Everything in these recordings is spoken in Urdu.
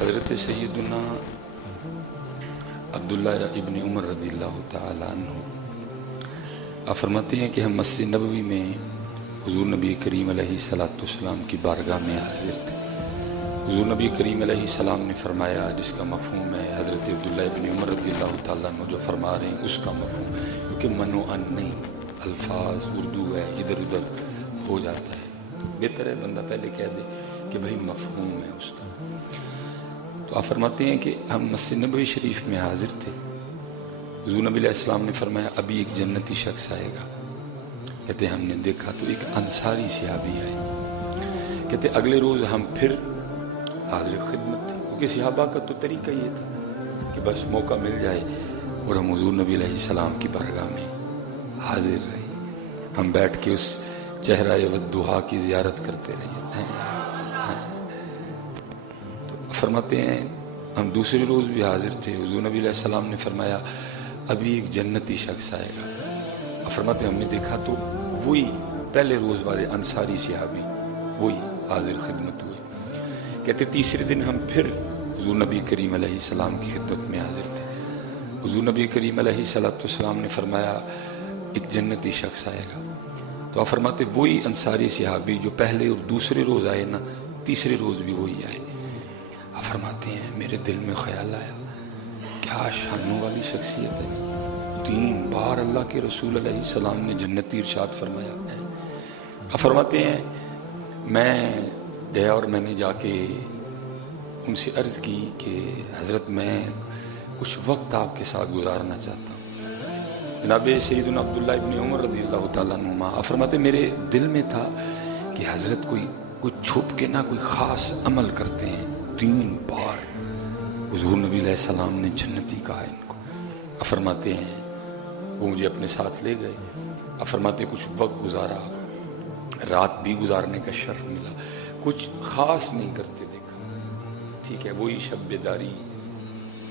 حضرت سیدنا عبداللہ ابن عمر رضی اللہ تعالیٰ عنہ فرماتے ہیں کہ ہم مسجد نبوی میں حضور نبی کریم علیہ السلام کی بارگاہ میں حاضر تھے۔ حضور نبی کریم علیہ السلام نے فرمایا، جس کا مفہوم ہے حضرت عبداللہ ابن عمر رضی اللہ تعالیٰ عنہ جو فرما رہے ہیں اس کا مفہوم، کیونکہ من و ان نہیں، الفاظ اردو ہے، ادھر ادھر ہو جاتا ہے، تو بہتر ہے بندہ پہلے کہہ دے کہ بھئی مفہوم ہے اس کا۔ تو آپ فرماتے ہیں کہ ہم مسجد نبوی شریف میں حاضر تھے، حضور نبی علیہ السلام نے فرمایا ابھی ایک جنتی شخص آئے گا۔ کہتے ہم نے دیکھا تو ایک انصاری صحابی آئے۔ کہتے اگلے روز ہم پھر حاضر خدمت تھے، کیونکہ صحابہ کا تو طریقہ یہ تھا کہ بس موقع مل جائے اور ہم حضور نبی علیہ السلام کی بارگاہ میں حاضر رہے، ہم بیٹھ کے اس چہرہ والضحیٰ کی زیارت کرتے رہے۔ فرماتے ہیں ہم دوسرے روز بھی حاضر تھے، حضور نبی علیہ السلام نے فرمایا ابھی ایک جنتی شخص آئے گا۔ فرماتے ہیں ہم نے دیکھا تو وہی پہلے روز والے انصاری صحابی وہی حاضر خدمت ہوئے۔ کہتے تیسرے دن ہم پھر حضور نبی کریم علیہ السلام کی خدمت میں حاضر تھے، حضور نبی کریم علیہ السلام نے فرمایا ایک جنتی شخص آئے گا۔ تو آپ فرماتے وہی انصاری صحابی جو پہلے اور دوسرے روز آئے نا، تیسرے روز بھی وہی آئے۔ فرماتے ہیں میرے دل میں خیال آیا کیا شانوں والی شخصیت ہے، 3 بار اللہ کے رسول علیہ السلام نے جنتی ارشاد فرمایا ہے۔ فرماتے ہیں میں گیا اور میں نے جا کے ان سے عرض کی کہ حضرت میں کچھ وقت آپ کے ساتھ گزارنا چاہتا ہوں۔ جناب سیدنا عبداللہ ابن عمر رضی اللہ تعالیٰ عنہ فرماتے میرے دل میں تھا کہ حضرت کوئی چھپ کے نہ کوئی خاص عمل کرتے ہیں، 3 بار حضور نبی علیہ السلام نے جنتی کہا ان کو۔ فرماتے ہیں وہ مجھے اپنے ساتھ لے گئے، فرماتے کچھ وقت گزارا، رات بھی گزارنے کا شرف ملا، کچھ خاص نہیں کرتے دیکھا۔ ٹھیک ہے وہی شب بیداری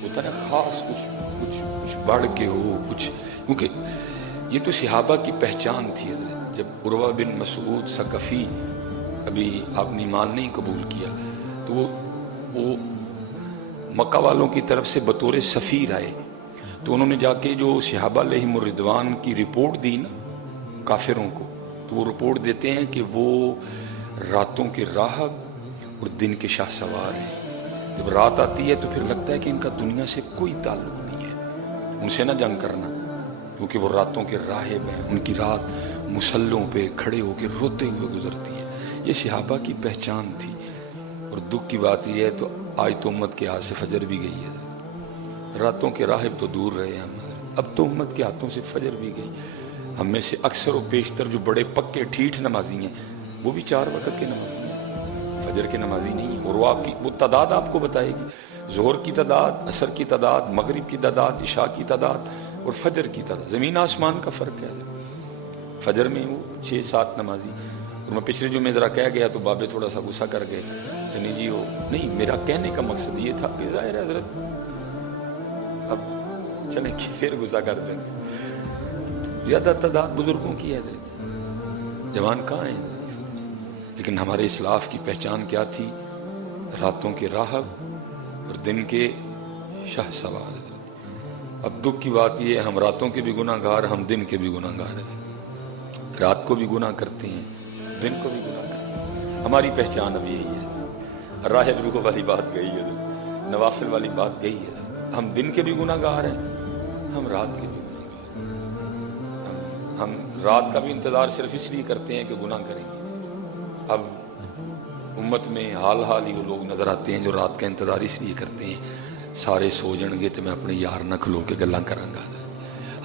ہوتا نا، خاص کچھ بڑھ کے ہو کچھ، کیونکہ یہ تو صحابہ کی پہچان تھی۔ حضرت جب عروہ بن مسعود ثقفی ابھی آپ نے ایمان نہیں قبول کیا تو وہ مکہ والوں کی طرف سے بطور سفیر آئے، تو انہوں نے جا کے جو صحابہ علیہم الرضوان کی رپورٹ دی نا کافروں کو، تو وہ رپورٹ دیتے ہیں کہ وہ راتوں کے راہب اور دن کے شاہ سوار ہیں۔ جب رات آتی ہے تو پھر لگتا ہے کہ ان کا دنیا سے کوئی تعلق نہیں ہے، ان سے نہ جنگ کرنا، کیونکہ وہ راتوں کے راہب ہیں، ان کی رات مسلوں پہ کھڑے ہو کے روتے ہوئے گزرتی ہے۔ یہ صحابہ کی پہچان تھی۔ اور دکھ کی بات یہ ہے تو آج تو امت کے ہاتھ سے فجر بھی گئی ہے، راتوں کے راہب تو دور رہے ہم، اب تو امت کے ہاتھوں سے فجر بھی گئی۔ ہم میں سے اکثر و بیشتر جو بڑے پکے ٹھیٹھ نمازی ہیں وہ بھی 4 وقت کے نمازی ہیں، فجر کے نمازی نہیں ہیں، اور وہ تعداد آپ کو بتائے گی، ظہر کی تعداد، عصر کی تعداد، مغرب کی تعداد، عشاء کی تعداد اور فجر کی تعداد، زمین آسمان کا فرق ہے۔ فجر میں وہ 6-7 نمازی، اور میں پچھلے جو میں ذرا کہہ گیا تو بابے تھوڑا سا غصہ کر گئے، نہیں جی ہو نہیں، میرا کہنے کا مقصد یہ تھا کہ ظاہر ہے حضرت اب چلیں کہ پھر غصہ کر دیں گے، زیادہ تعداد بزرگوں کی ہے حضرت، جوان کہاں ہیں؟ لیکن ہمارے اسلاف کی پہچان کیا تھی؟ راتوں کے راہب اور دن کے شاہ سوار۔ اب دکھ کی بات یہ ہے ہم راتوں کے بھی گناہ گار، ہم دن کے بھی گناہ گار ہیں، رات کو بھی گناہ کرتے ہیں، دن کو بھی گناہ کرتے ہیں۔ ہماری پہچان اب یہی ہے، راہب رکو والی بات گئی ہے، نوافل والی بات گئی ہے، ہم دن کے بھی گناہ گار ہیں، ہم رات کے بھی گناہ گار ہیں۔ ہم رات کا بھی انتظار صرف اس لیے کرتے ہیں کہ گناہ کریں گے۔ اب امت میں حال ہی وہ لوگ نظر آتے ہیں جو رات کا انتظار اس لیے کرتے ہیں سارے سو جان گے تو میں اپنے یار نہ کھلو کے گلاں کراں گا،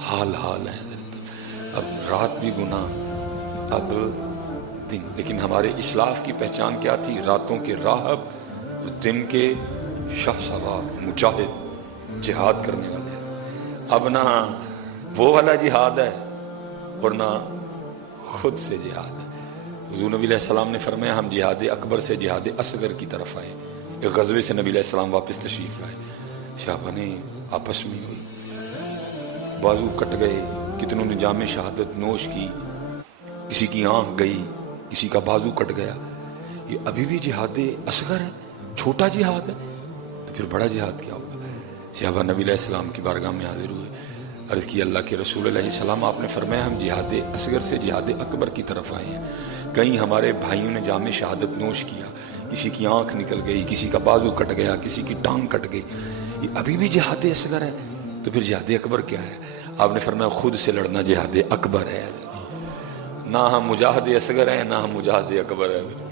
حال ہے حضرت۔ اب رات بھی گناہ، اب دن، لیکن ہمارے اسلاف کی پہچان کیا تھی؟ راتوں کے راہب، دن کے شاہ سوار، مجاہد، جہاد کرنے والے۔ اب نہ وہ والا جہاد ہے اور نہ خود سے جہاد ہے۔ حضور نبی علیہ السلام نے فرمایا ہم جہاد اکبر سے جہاد اصغر کی طرف آئے، ایک غزوے سے نبی علیہ السلام واپس تشریف لائے، صحابہ نے آپس میں ہوئی، بازو کٹ گئے، کتنوں نے جام شہادت نوش کی، کسی کی آنکھ گئی، کسی کا بازو کٹ گیا۔ یہ ابھی بھی جہاد اصغر ہے، چھوٹا جہاد ہے، تو پھر بڑا جہاد کیا ہوگا؟ صحابہ نبی علیہ السلام کی بارگاہ میں حاضر ہوئے، عرض کی اللہ کے رسول علیہ السلام آپ نے فرمایا ہم جہاد اصغر سے جہاد اکبر کی طرف آئے ہیں، کئی ہمارے بھائیوں نے جام شہادت نوش کیا، کسی کی آنکھ نکل گئی، کسی کا بازو کٹ گیا، کسی کی ٹانگ کٹ گئی، یہ ابھی بھی جہاد اصغر ہے، تو پھر جہاد اکبر کیا ہے؟ آپ نے فرمایا خود سے لڑنا جہاد اکبر ہے، نہ ہم مجاہد اصغر ہیں نہ ہم مجاہد اکبر ہیں۔